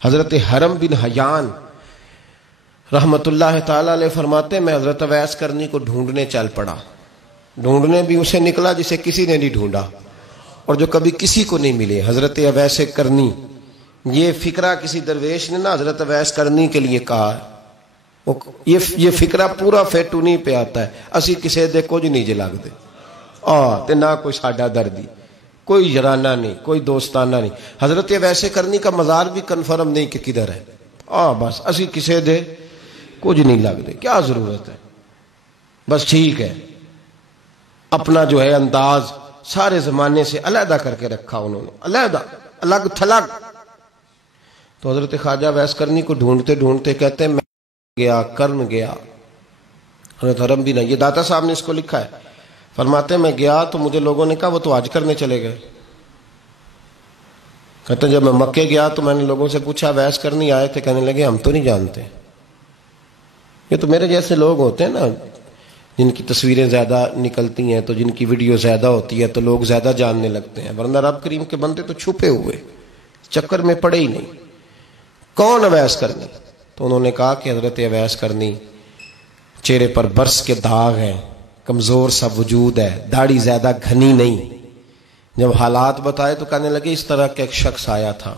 حضرت حرم بن حیان رحمت اللہ تعالی علیہ فرماتے ہیں میں حضرت اویس کرنی کو ڈھونڈنے چل پڑا. ڈھونڈنے بھی اسے نکلا جسے کسی نے نہیں ڈھونڈا اور جو کبھی کسی کو نہیں ملے. حضرت اویس کرنی، یہ فکرہ کسی درویش نے نا حضرت اویس کرنی کے لیے کہا ہے. یہ فکرہ پورا فیٹونی پہ آتا ہے. اسی کسی دے کچھ نہیں جے لگتے تے نہ کوئی ساڈا دردی، کوئی یارانہ نہیں، کوئی دوستانہ نہیں. حضرت اویس کرنی کا مزار بھی کنفرم نہیں کہ کدھر ہے. بس اسی کسی دے کچھ نہیں لگتے. کیا ضرورت ہے؟ بس ٹھیک ہے، اپنا جو ہے انداز سارے زمانے سے علیحدہ کر کے رکھا انہوں نے، علیحدہ، الگ تھلگ. تو حضرت خواجہ اویس کرنی کو ڈھونڈتے ڈھونڈتے کہتے ہیں میں گیا، کرن گیا. حضرت حرم بھی نہیں، یہ داتا صاحب نے اس کو لکھا ہے. فرماتے ہیں میں گیا تو مجھے لوگوں نے کہا وہ تو حج کرنے چلے گئے. کہتے ہیں جب میں مکے گیا تو میں نے لوگوں سے پوچھا اویس کرنی آئے تھے؟ کہنے لگے ہم تو نہیں جانتے. یہ تو میرے جیسے لوگ ہوتے ہیں نا جن کی تصویریں زیادہ نکلتی ہیں تو جن کی ویڈیو زیادہ ہوتی ہے تو لوگ زیادہ جاننے لگتے ہیں، ورنہ رب کریم کے بندے تو چھپے ہوئے چکر میں پڑے ہی نہیں. کون اویس کرنی؟ تو انہوں نے کہا کہ حضرت اویس کرنی، چہرے پر برس کے داغ ہیں، کمزور سا وجود ہے، داڑھی زیادہ گھنی نہیں. جب حالات بتائے تو کہنے لگے اس طرح کا ایک شخص آیا تھا،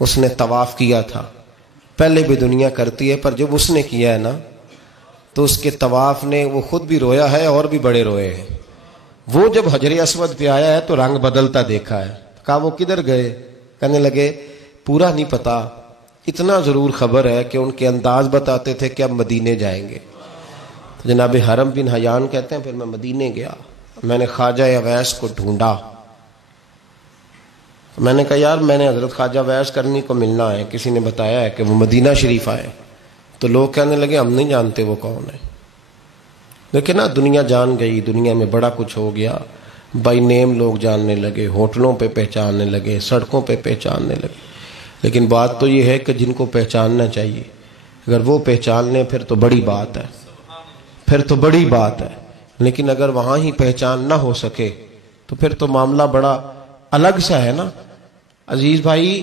اس نے طواف کیا تھا. پہلے بھی دنیا کرتی ہے پر جب اس نے کیا ہے نا تو اس کے طواف نے وہ خود بھی رویا ہے اور بھی بڑے روئے ہیں. وہ جب حجر اسود پہ آیا ہے تو رنگ بدلتا دیکھا ہے. کہا وہ کدھر گئے؟ کہنے لگے پورا نہیں پتا، اتنا ضرور خبر ہے کہ ان کے انداز بتاتے تھے کہ اب مدینے جائیں گے. تو جناب حرم بن حیان کہتے ہیں پھر میں مدینے گیا، میں نے خواجہ اویس کو ڈھونڈا. میں نے کہا یار میں نے حضرت خواجہ اویس کرنی کو ملنا ہے، کسی نے بتایا ہے کہ وہ مدینہ شریف آئے. تو لوگ کہنے لگے ہم نہیں جانتے وہ کون ہے. لیکن نا دنیا جان گئی، دنیا میں بڑا کچھ ہو گیا. بائی نیم لوگ جاننے لگے، ہوٹلوں پہ پہچاننے لگے، سڑکوں پہ پہچاننے لگے. لیکن بات تو یہ ہے کہ جن کو پہچاننا چاہیے اگر وہ پہچان لیں پھر تو بڑی بات ہے، پھر تو بڑی بات ہے. لیکن اگر وہاں ہی پہچان نہ ہو سکے تو پھر تو معاملہ بڑا الگ سا ہے نا. عزیز بھائی،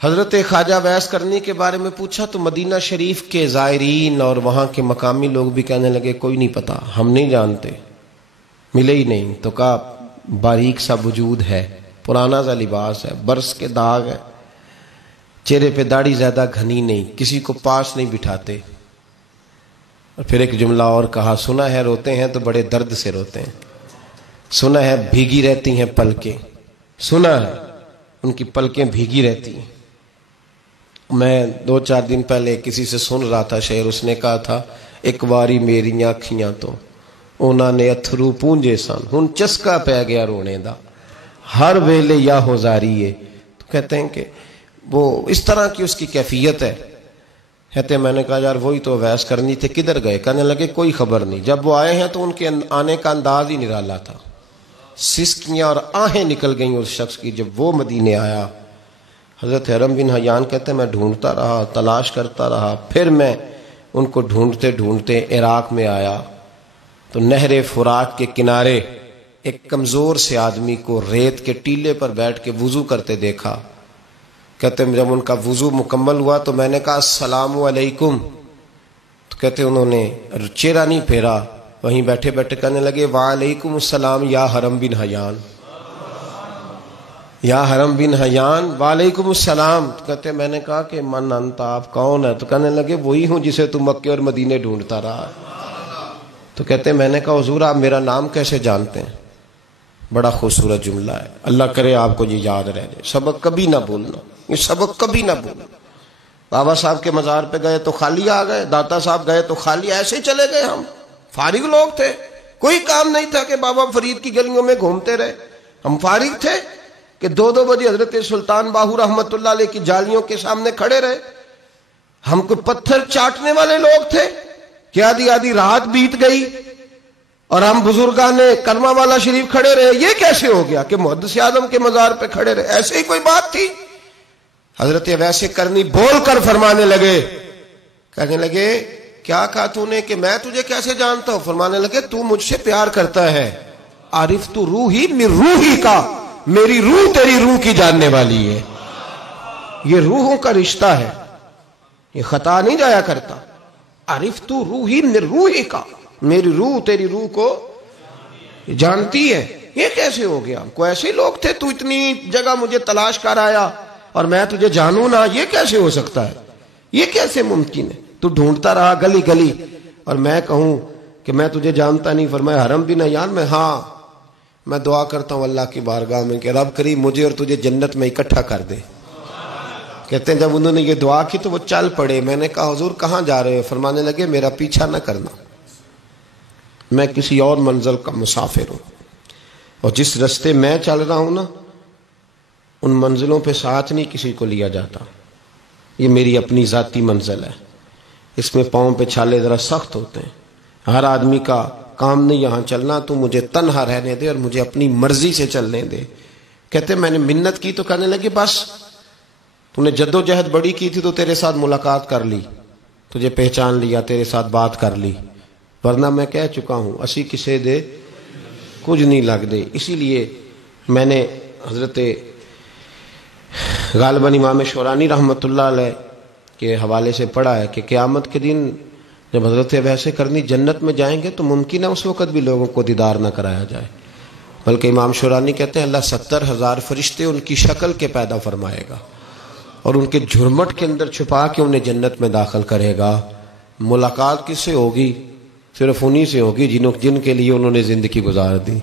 حضرت خواجہ اویس کرنی کے بارے میں پوچھا تو مدینہ شریف کے زائرین اور وہاں کے مقامی لوگ بھی کہنے لگے کوئی نہیں پتا، ہم نہیں جانتے، ملے ہی نہیں. تو کہا باریک سا وجود ہے، پرانا سا لباس ہے، برس کے داغ ہے، چہرے پہ داڑھی زیادہ گھنی نہیں، کسی کو پاس نہیں بٹھاتے. اور پھر ایک جملہ اور کہا سنا ہے روتے ہیں تو بڑے درد سے روتے ہیں، سنا ہے بھیگی رہتی ہیں پلکیں، سنا ہے ان کی پلکیں بھیگی رہتی ہیں. میں 2-4 دن پہلے کسی سے سن رہا تھا شعر، اس نے کہا تھا ایک واری میری آنکھیاں تو انہوں نے اتھرو پونجے سن ہن چسکا پہ گیا رونے دا ہر ویلے یا ہوزاری ہے. تو کہتے ہیں کہ وہ اس طرح کی اس کی کیفیت ہے. کہتے ہیں میں نے کہا یار وہی تو اویس کرنی تھے، کدھر گئے؟ کہنے لگے کوئی خبر نہیں. جب وہ آئے ہیں تو ان کے آنے کا انداز ہی نرالا تھا، سسکیاں اور آہیں نکل گئیں اس شخص کی جب وہ مدینے آیا. حضرت حرم بن حیان کہتے ہیں میں ڈھونڈتا رہا، تلاش کرتا رہا. پھر میں ان کو ڈھونڈتے ڈھونڈتے عراق میں آیا تو نہر فرات کے کنارے ایک کمزور سے آدمی کو ریت کے ٹیلے پر بیٹھ کے وضو کرتے دیکھا. کہتے ہیں جب ان کا وضو مکمل ہوا تو میں نے کہا السلام علیکم. تو کہتے ہیں انہوں نے چہرہ نہیں پھیرا، وہیں بیٹھے بیٹھے کہنے لگے وعلیکم السلام یا حرم بن حیان، یا حرم بن حیان وعلیکم السلام. تو کہتے ہیں میں نے کہا کہ من انت، آپ کون ہے؟ تو کہنے لگے وہی ہوں جسے تم مکے اور مدینے ڈھونڈتا رہا. تو کہتے ہیں میں نے کہا حضور آپ میرا نام کیسے جانتے ہیں؟ بڑا خوبصورت جملہ ہے، اللہ کرے آپ کو یہ یاد رہ جائے. سبق کبھی نہ بھولنا، یہ سبق کبھی نہ بھولنا. بابا صاحب کے مزار پہ گئے تو خالی آ گئے، داتا صاحب گئے تو خالی ایسے ہی چلے گئے. ہم فارغ لوگ تھے، کوئی کام نہیں تھا کہ بابا فرید کی گلیوں میں گھومتے رہے. ہم فارغ تھے کہ 2 بجے حضرت سلطان باہو رحمت اللہ علیہ کی جالیوں کے سامنے کھڑے رہے. ہم کو پتھر چاٹنے والے لوگ تھے کہ آدھی رات بیت گئی اور ہم بزرگان کرما والا شریف کھڑے رہے. یہ کیسے ہو گیا کہ محدث اعظم کے مزار پہ کھڑے رہے؟ ایسے ہی کوئی بات تھی؟ حضرت اویس کرنی بول کر فرمانے لگے، کہنے لگے کیا کہا تو نے کہ میں تجھے کیسے جانتا ہوں؟ فرمانے لگے تو مجھ سے پیار کرتا ہے، عارف تو روحی من روحی کا، میری روح تیری روح کی جاننے والی ہے. یہ روحوں کا رشتہ ہے، یہ خطا نہیں جایا کرتا. عرفت روحی من روحی کا، میری روح تیری روح کو جانتی ہے. یہ کیسے ہو گیا؟ کوئی ایسے لوگ تھے تو اتنی جگہ مجھے تلاش کر آیا اور میں تجھے جانوں نہ؟ یہ کیسے ہو سکتا ہے؟ یہ کیسے ممکن ہے؟ تو ڈھونڈتا رہا گلی گلی اور میں کہوں کہ میں تجھے جانتا نہیں. فرمایا حرم بھی نہ یار میں، ہاں میں دعا کرتا ہوں اللہ کی بارگاہ میں کہ رب کریم مجھے اور تجھے جنت میں اکٹھا کر دے. کہتے ہیں جب انہوں نے یہ دعا کی تو وہ چل پڑے. میں نے کہا حضور کہاں جا رہے ہو؟ فرمانے لگے میرا پیچھا نہ کرنا، میں کسی اور منزل کا مسافر ہوں، اور جس رستے میں چل رہا ہوں نا ان منزلوں پہ ساتھ نہیں کسی کو لیا جاتا. یہ میری اپنی ذاتی منزل ہے، اس میں پاؤں پہ چھالے ذرا سخت ہوتے ہیں. ہر آدمی کا کام نہیں یہاں چلنا، تو مجھے تنہا رہنے دے اور مجھے اپنی مرضی سے چلنے دے. کہتے میں نے منت کی تو کہنے لگے بس تو نے جد و جہد بڑی کی تھی تو تیرے ساتھ ملاقات کر لی، تجھے پہچان لیا، تیرے ساتھ بات کر لی، ورنہ میں کہہ چکا ہوں اسی کسے دے کچھ نہیں لگ دے. اسی لیے میں نے حضرت غالباً امام شورانی رحمۃ اللہ علیہ کے حوالے سے پڑھا ہے کہ قیامت کے دن جب حضرت ویسے کرنی جنت میں جائیں گے تو ممکن ہے اس وقت بھی لوگوں کو دیدار نہ کرایا جائے، بلکہ امام شورانی کہتے ہیں اللہ 70,000 فرشتے ان کی شکل کے پیدا فرمائے گا اور ان کے جھرمٹ کے اندر چھپا کے انہیں جنت میں داخل کرے گا. ملاقات کس سے ہوگی؟ صرف انہی سے ہوگی جن کے لیے انہوں نے زندگی گزار دی.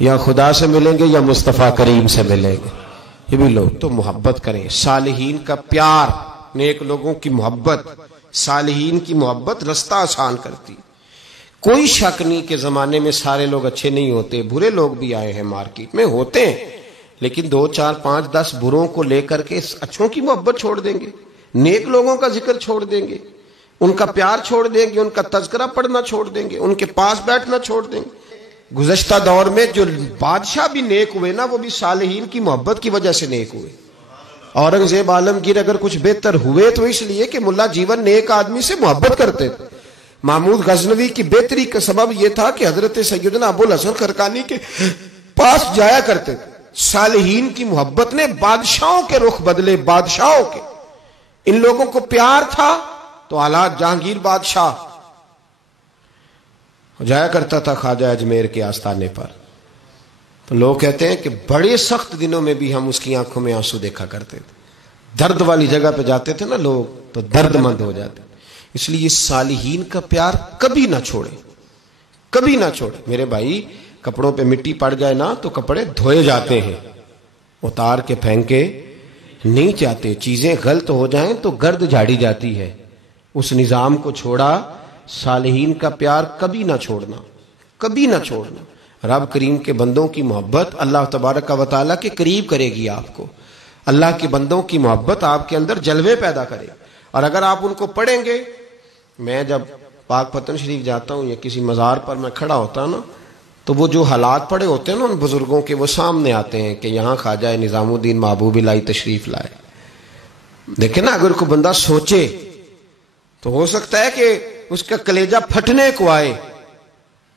یا خدا سے ملیں گے یا مصطفیٰ کریم سے ملیں گے. یہ بھی لوگ تو محبت کریں. صالحین کا پیار، نیک لوگوں کی محبت، صالحین کی محبت رستہ آسان کرتی. کوئی شک نہیں کہ زمانے میں سارے لوگ اچھے نہیں ہوتے، برے لوگ بھی آئے ہیں مارکیٹ میں، ہوتے ہیں، لیکن 2 4 5 10 بروں کو لے کر کے اچھوں کی محبت چھوڑ دیں گے، نیک لوگوں کا ذکر چھوڑ دیں گے، ان کا پیار چھوڑ دیں گے، ان کا تذکرہ پڑھنا چھوڑ دیں گے، ان کے پاس بیٹھنا چھوڑ دیں گے. گزشتہ دور میں جو بادشاہ بھی نیک ہوئے نا وہ بھی صالحین کی محبت کی وجہ سے نیک ہوئے. اورنگزیب عالمگیر اگر کچھ بہتر ہوئے تو اس لیے کہ ملا جیون نیک آدمی سے محبت کرتے تھے. محمود غزنوی کی بہتری کا سبب یہ تھا کہ حضرت سیدنا ابو الحسن خرقانی کے پاس جایا کرتے تھے. صالحین کی محبت نے بادشاہوں کے رخ بدلے، بادشاہوں کے. ان لوگوں کو پیار تھا تو حالات جہانگیر بادشاہ جایا کرتا تھا خواجہ اجمیر کے آستانے پر، تو لوگ کہتے ہیں کہ بڑے سخت دنوں میں بھی ہم اس کی آنکھوں میں آنسو دیکھا کرتے تھے. درد والی جگہ پہ جاتے تھے نا لوگ تو درد مند ہو جاتے. اس لیے صالحین کا پیار کبھی نہ چھوڑے، کبھی نہ چھوڑے. میرے بھائی کپڑوں پہ مٹی پڑ جائے نا تو کپڑے دھوئے جاتے ہیں، اتار کے پھینکے نہیں چاہتے. چیزیں غلط ہو جائیں تو گرد جھاڑی جاتی ہے. اس نظام کو چھوڑا. صالحین کا پیار کبھی نہ چھوڑنا، کبھی نہ چھوڑنا. رب کریم کے بندوں کی محبت اللہ تبارک و تعالیٰ کے قریب کرے گی آپ کو. اللہ کے بندوں کی محبت آپ کے اندر جلوے پیدا کرے. اور اگر آپ ان کو پڑھیں گے، میں جب پاک پتن شریف جاتا ہوں یا کسی مزار پر میں کھڑا ہوتا ہوں نا تو وہ جو حالات پڑے ہوتے ہیں نا ان بزرگوں کے وہ سامنے آتے ہیں کہ یہاں خواجہ نظام الدین محبوب الہی تشریف لائے. دیکھیں نا اگر کوئی بندہ سوچے تو ہو سکتا ہے کہ اس کا کلیجہ پھٹنے کو آئے.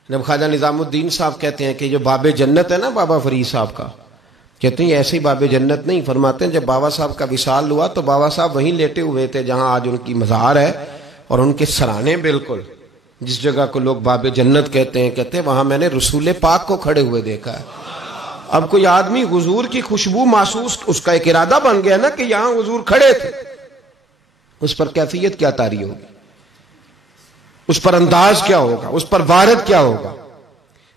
جب خواجہ نظام الدین صاحب کہتے ہیں کہ جو باب جنت ہے نا بابا فرید صاحب کا، کہتے ہیں ایسے ہی باب جنت نہیں. فرماتے ہیں جب بابا صاحب کا وصال ہوا تو بابا صاحب وہیں لیٹے ہوئے تھے جہاں آج ان کی مزار ہے، اور ان کے سرانے بالکل جس جگہ کو لوگ باب جنت کہتے ہیں وہاں میں نے رسول پاک کو کھڑے ہوئے دیکھا ہے. اب کوئی آدمی حضور کی خوشبو محسوس، اس کا ایک ارادہ بن گیا نا کہ یہاں حضور کھڑے تھے، اس پر کیفیت کیا طاری ہوگی، اس پر انداز کیا ہوگا، اس پر وارد کیا ہوگا،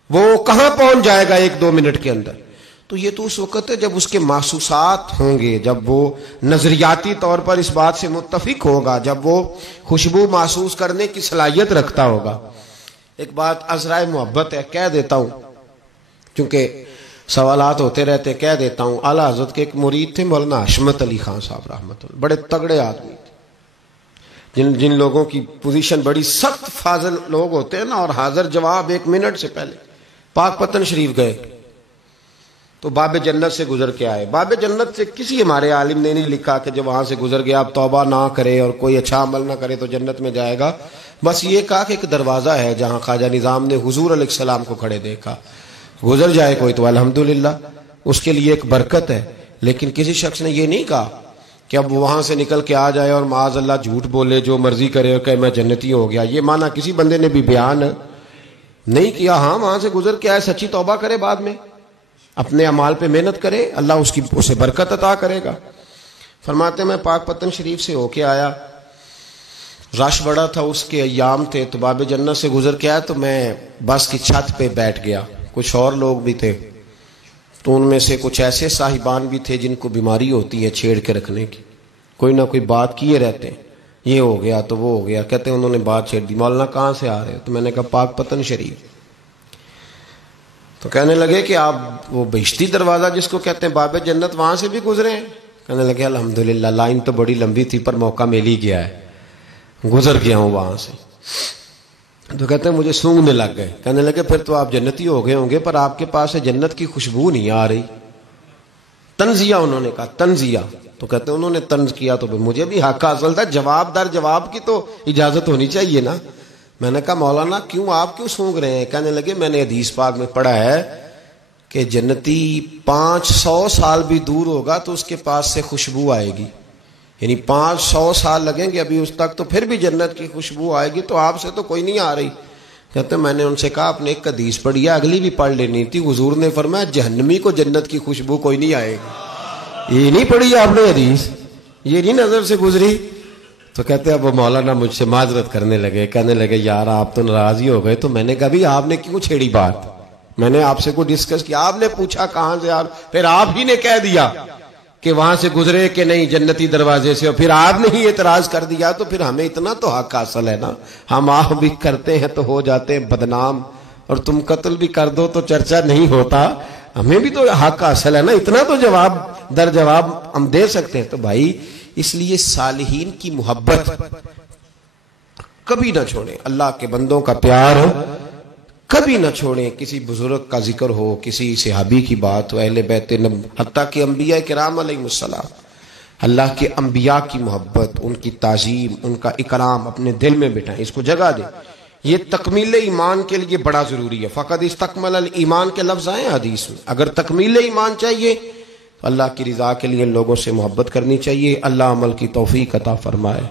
وہ کہاں پہنچ جائے گا 1-2 منٹ کے اندر. تو یہ تو اس وقت ہے جب اس کے محسوسات ہوں گے، جب وہ نظریاتی طور پر اس بات سے متفق ہوگا، جب وہ خوشبو محسوس کرنے کی صلاحیت رکھتا ہوگا. ایک بات عذرائے محبت ہے، کہہ دیتا ہوں کیونکہ سوالات ہوتے رہتے، کہہ دیتا ہوں. اعلیٰ حضرت کے ایک مرید تھے مولانا حشمت علی خان صاحب رحمۃ اللہ، بڑے تگڑے آدمی تھے. جن لوگوں کی پوزیشن بڑی سخت فاضل لوگ ہوتے ہیں نا، اور حاضر جواب 1 منٹ سے پہلے پاک پتن شریف گئے تو باب جنت سے گزر کے آئے. باب جنت سے کسی ہمارے عالم نے نہیں لکھا کہ جب وہاں سے گزر گیا اب توبہ نہ کرے اور کوئی اچھا عمل نہ کرے تو جنت میں جائے گا. بس یہ کہا کہ ایک دروازہ ہے جہاں خواجہ نظام نے حضور علیہ السلام کو کھڑے دیکھا، گزر جائے کوئی تو الحمدللہ اس کے لیے ایک برکت ہے. لیکن کسی شخص نے یہ نہیں کہا کہ اب وہاں سے نکل کے آ جائے اور معاذ اللہ جھوٹ بولے، جو مرضی کرے اور کہ میں جنتی ہو گیا. یہ معنی کسی بندے نے بھی بیان نہیں کیا. ہاں وہاں سے گزر کے آئے، سچی توبہ کرے، بعد میں اپنے اعمال پہ محنت کرے، اللہ اسے برکت عطا کرے گا. فرماتے میں پاک پتن شریف سے ہو کے آیا، رش بڑا تھا، اس کے ایام تھے، تو باب جنت سے گزر کے آیا تو میں بس کی چھت پہ بیٹھ گیا. کچھ اور لوگ بھی تھے، تو ان میں سے کچھ ایسے صاحبان بھی تھے جن کو بیماری ہوتی ہے چھیڑ کے رکھنے کی، کوئی نہ کوئی بات کیے رہتے ہیں، یہ ہو گیا تو وہ ہو گیا. کہتے ہیں انہوں نے بات چھیڑ دی، مولانا کہاں سے آ رہے ہو؟ تو میں نے کہا پاک پتن شریف. تو کہنے لگے کہ آپ وہ بہشتی دروازہ جس کو کہتے ہیں باب جنت، وہاں سے بھی گزرے ہیں؟ کہنے لگے الحمدللہ، لائن تو بڑی لمبی تھی پر موقع مل ہی گیا ہے، گزر گیا ہوں وہاں سے. تو کہتے ہیں مجھے سونگنے لگ گئے. کہنے لگے پھر تو آپ جنتی ہو گئے ہوں گے، پر آپ کے پاس سے جنت کی خوشبو نہیں آ رہی. تنزیہ انہوں نے کہا، تنزیہ. تو کہتے ہیں انہوں نے طنز کیا تو مجھے بھی حق حاصل تھا، جواب در جواب کی تو اجازت ہونی چاہیے نا. میں نے کہا مولانا آپ کیوں سونگ رہے ہیں؟ کہنے لگے میں نے حدیث پاک میں پڑھا ہے کہ جنتی 500 سال بھی دور ہوگا تو اس کے پاس سے خوشبو آئے گی، یعنی 500 سال لگیں گے ابھی اس تک، تو پھر بھی جنت کی خوشبو آئے گی. تو آپ سے تو کوئی نہیں آ رہی. کہتے میں نے ان سے کہا آپ نے ایک حدیث پڑھی ہے، اگلی بھی پڑھ لینی تھی. حضور نے فرمایا جہنمی کو جنت کی خوشبو کوئی نہیں آئے گی. یہ نہیں پڑھی آپ نے حدیث، یہ نہیں نظر سے گزری. تو کہتے اب وہ مولانا مجھ سے معذرت کرنے لگے، کہنے لگے یار آپ تو ناراض ہی ہو گئے. تو میں نے کہا بھی آپ نے کیوں چھیڑی بات؟ میں نے آپ سے کوئی ڈسکس کیا؟ آپ نے پوچھا کہاں سے، پھر آپ ہی نے کہہ دیا کہ وہاں سے گزرے کہ نہیں جنتی دروازے سے، اور پھر آپ نے ہی اعتراض کر دیا. تو پھر ہمیں اتنا تو حق حاصل ہے نا، ہم آپ بھی کرتے ہیں تو ہو جاتے ہیں بدنام، اور تم قتل بھی کر دو تو چرچا نہیں ہوتا. ہمیں بھی تو حق حاصل ہے نا، اتنا تو جواب در جواب ہم دے سکتے ہیں. تو بھائی اس لیے صالحین کی محبت کبھی نہ چھوڑیں، اللہ کے بندوں کا پیار کبھی نہ چھوڑیں. کسی بزرگ کا ذکر ہو، کسی صحابی کی بات ہو، اہل بیت حتیٰ کہ انبیاء کرام علیہ السلام، اللہ کے انبیاء کی محبت، ان کی تعظیم، ان کا اکرام اپنے دل میں بٹھائیں، اس کو جگہ دیں. یہ تکمیل ایمان کے لیے بڑا ضروری ہے. فقط استکمل الایمان کے لفظ آئے حدیث میں. اگر تکمیل ایمان چاہیے تو اللہ کی رضا کے لیے لوگوں سے محبت کرنی چاہیے. اللہ عمل کی توفیق عطا فرمائے.